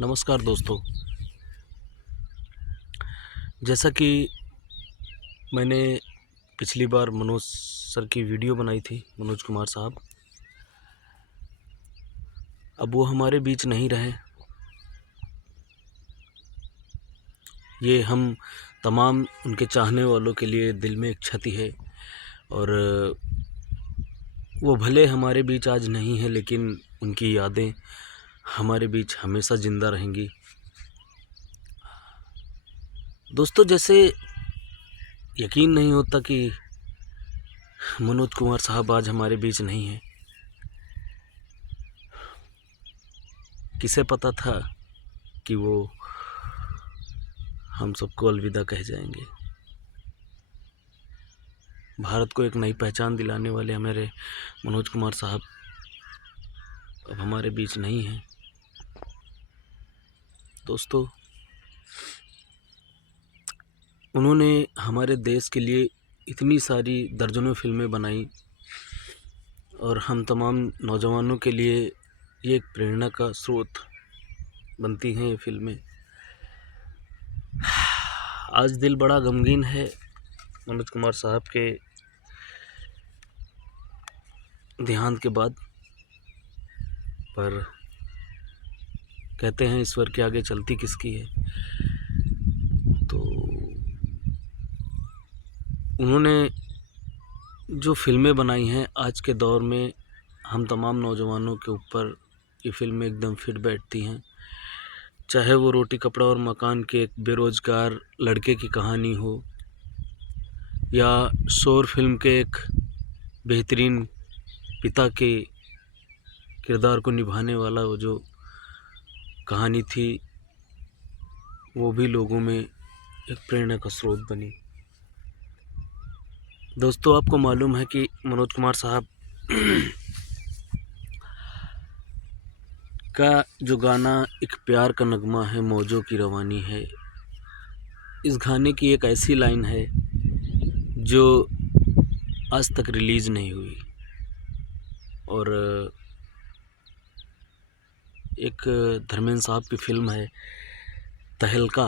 नमस्कार दोस्तों। जैसा कि मैंने पिछली बार मनोज सर की वीडियो बनाई थी, मनोज कुमार साहब, अब वो हमारे बीच नहीं रहे। ये हम तमाम उनके चाहने वालों के लिए दिल में एक क्षति है और वो भले हमारे बीच आज नहीं है, लेकिन उनकी यादें हमारे बीच हमेशा ज़िंदा रहेंगी। दोस्तों, जैसे यकीन नहीं होता कि मनोज कुमार साहब आज हमारे बीच नहीं हैं। किसे पता था कि वो हम सबको अलविदा कह जाएंगे। भारत को एक नई पहचान दिलाने वाले हमारे मनोज कुमार साहब अब हमारे बीच नहीं हैं। दोस्तों, उन्होंने हमारे देश के लिए इतनी सारी दर्जनों फिल्में बनाई और हम तमाम नौजवानों के लिए ये एक प्रेरणा का स्रोत बनती हैं ये फिल्में। आज दिल बड़ा गमगीन है मनोज कुमार साहब के देहांत के बाद, पर कहते हैं ईश्वर के आगे चलती किसकी है। तो उन्होंने जो फिल्में बनाई हैं आज के दौर में हम तमाम नौजवानों के ऊपर ये फिल्में एकदम फिट बैठती हैं। चाहे वो रोटी कपड़ा और मकान के एक बेरोजगार लड़के की कहानी हो, या शोर फिल्म के एक बेहतरीन पिता के किरदार को निभाने वाला वो जो कहानी थी, वो भी लोगों में एक प्रेरणा का स्रोत बनी। दोस्तों, आपको मालूम है कि मनोज कुमार साहब का जो गाना एक प्यार का नगमा है, मौजों की रवानी है, इस गाने की एक ऐसी लाइन है जो आज तक रिलीज़ नहीं हुई। और एक धर्मेंद्र साहब की फिल्म है तहलका,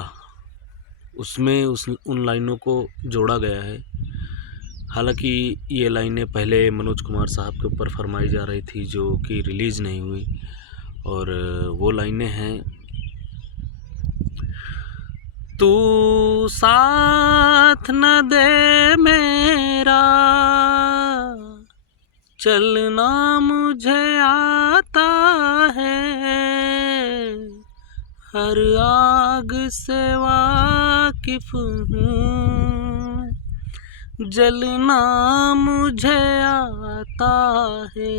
उसमें उन लाइनों को जोड़ा गया है। हालांकि ये लाइनें पहले मनोज कुमार साहब के ऊपर फरमाई जा रही थी, जो कि रिलीज़ नहीं हुई। और वो लाइनें हैं, तू साथ न दे मेरा, चलना मुझे आता है, हर आग से वाकिफ हूँ, जलना मुझे आता है,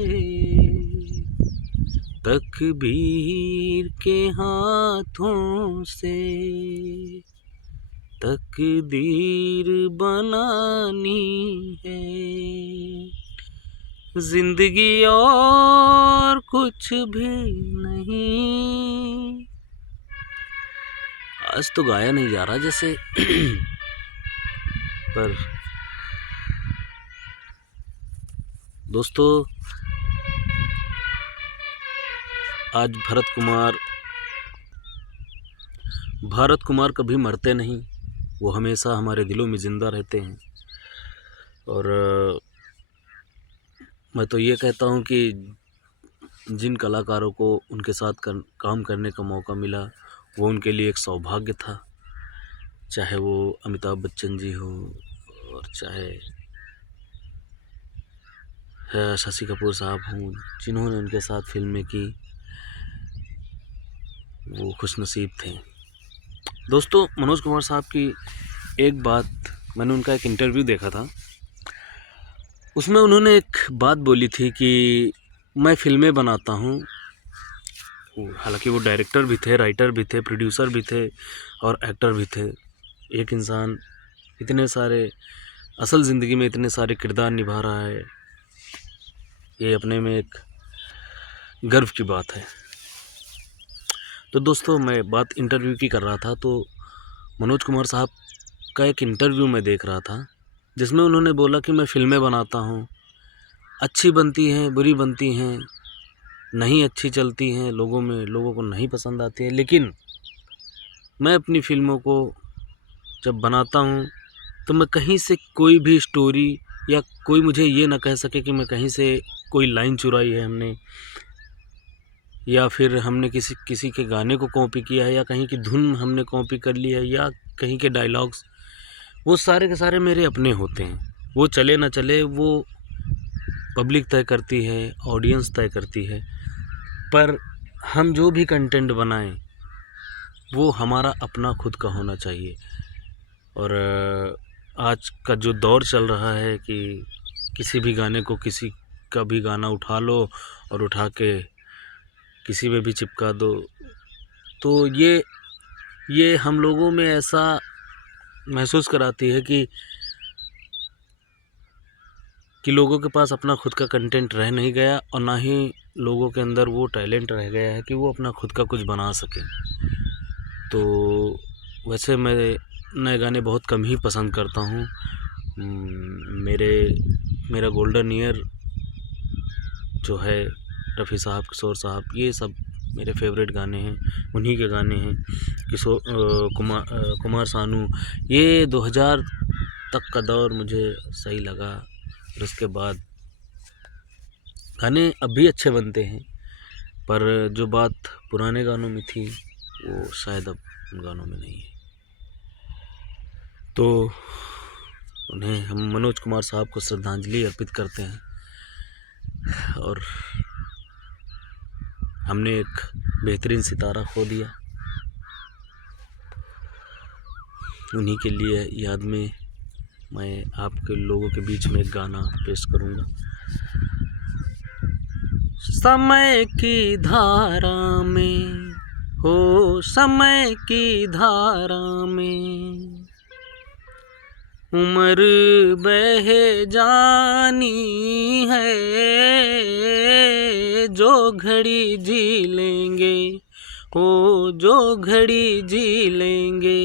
तकदीर के हाथों से तकदीर बनानी है, जिंदगी और कुछ भी नहीं। आज तो गाया नहीं जा रहा जैसे पर दोस्तों, आज भारत कुमार कभी मरते नहीं, वो हमेशा हमारे दिलों में ज़िंदा रहते हैं। और मैं तो ये कहता हूँ कि जिन कलाकारों को उनके साथ काम करने का मौका मिला, वो उनके लिए एक सौभाग्य था। चाहे वो अमिताभ बच्चन जी हो और चाहे शशि कपूर साहब हों, जिन्होंने उनके साथ फिल्में की, वो खुशनसीब थे। दोस्तों, मनोज कुमार साहब की एक बात, मैंने उनका एक इंटरव्यू देखा था, उसमें उन्होंने एक बात बोली थी कि मैं फिल्में बनाता हूँ। हालांकि वो डायरेक्टर भी थे, राइटर भी थे, प्रोड्यूसर भी थे और एक्टर भी थे। एक इंसान इतने सारे असल ज़िंदगी में इतने सारे किरदार निभा रहा है, ये अपने में एक गर्व की बात है। तो दोस्तों, मैं बात इंटरव्यू की कर रहा था, तो मनोज कुमार साहब का एक इंटरव्यू मैं देख रहा था, जिसमें उन्होंने बोला कि मैं फ़िल्में बनाता हूँ, अच्छी बनती हैं, बुरी बनती हैं, नहीं अच्छी चलती हैं, लोगों को नहीं पसंद आती है, लेकिन मैं अपनी फ़िल्मों को जब बनाता हूँ तो मैं कहीं से कोई भी स्टोरी या कोई मुझे ये ना कह सके कि मैं कहीं से कोई लाइन चुराई है हमने, या फिर हमने किसी के गाने को कॉपी किया है, या कहीं की धुन हमने कॉपी कर ली है, या कहीं के डायलॉग्स, वो सारे के सारे मेरे अपने होते हैं। वो चले ना चले वो पब्लिक तय करती है, ऑडियंस तय करती है, पर हम जो भी कंटेंट बनाएं वो हमारा अपना खुद का होना चाहिए। और आज का जो दौर चल रहा है कि किसी भी गाने को, किसी का भी गाना उठा लो और उठा के किसी में भी चिपका दो, तो ये हम लोगों में ऐसा महसूस कराती है कि लोगों के पास अपना खुद का कंटेंट रह नहीं गया, और ना ही लोगों के अंदर वो टैलेंट रह गया है कि वो अपना खुद का कुछ बना सकें। तो वैसे मैं नए गाने बहुत कम ही पसंद करता हूँ। मेरा गोल्डन ईयर जो है रफ़ी साहब, किशोर साहब, ये सब मेरे फेवरेट गाने हैं, उन्हीं के गाने हैं। कुमार सानू, ये 2000 तक का दौर मुझे सही लगा, और उसके बाद गाने अब भी अच्छे बनते हैं, पर जो बात पुराने गानों में थी वो शायद अब उन गानों में नहीं है। तो उन्हें हम मनोज कुमार साहब को श्रद्धांजलि अर्पित करते हैं, और हमने एक बेहतरीन सितारा खो दिया। उन्हीं के लिए याद में मैं आपके लोगों के बीच में एक गाना पेश करूँगा। समय की धारा में हो, समय की धारा में उम्र बह जानी है, जो घड़ी जी लेंगे हो, जो घड़ी जी लेंगे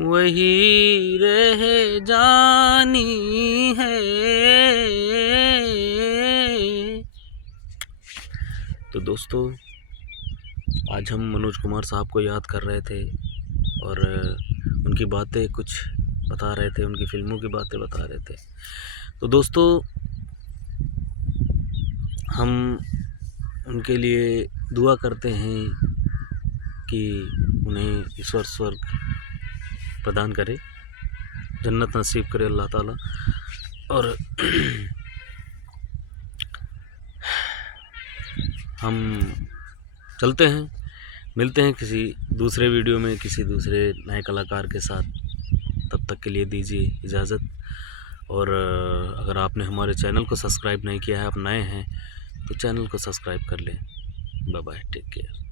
वही रह जानी है। तो दोस्तों, आज हम मनोज कुमार साहब को याद कर रहे थे और उनकी बातें कुछ बता रहे थे, उनकी फ़िल्मों की बातें बता रहे थे। तो दोस्तों, हम उनके लिए दुआ करते हैं कि उन्हें ईश्वर स्वर्ग प्रदान करे, जन्नत नसीब करे अल्लाह ताला। और हम चलते हैं, मिलते हैं किसी दूसरे वीडियो में किसी दूसरे नए कलाकार के साथ। तब तक के लिए दीजिए इजाज़त। और अगर आपने हमारे चैनल को सब्सक्राइब नहीं किया है, आप नए हैं तो चैनल को सब्सक्राइब कर लें। Bye bye, take care.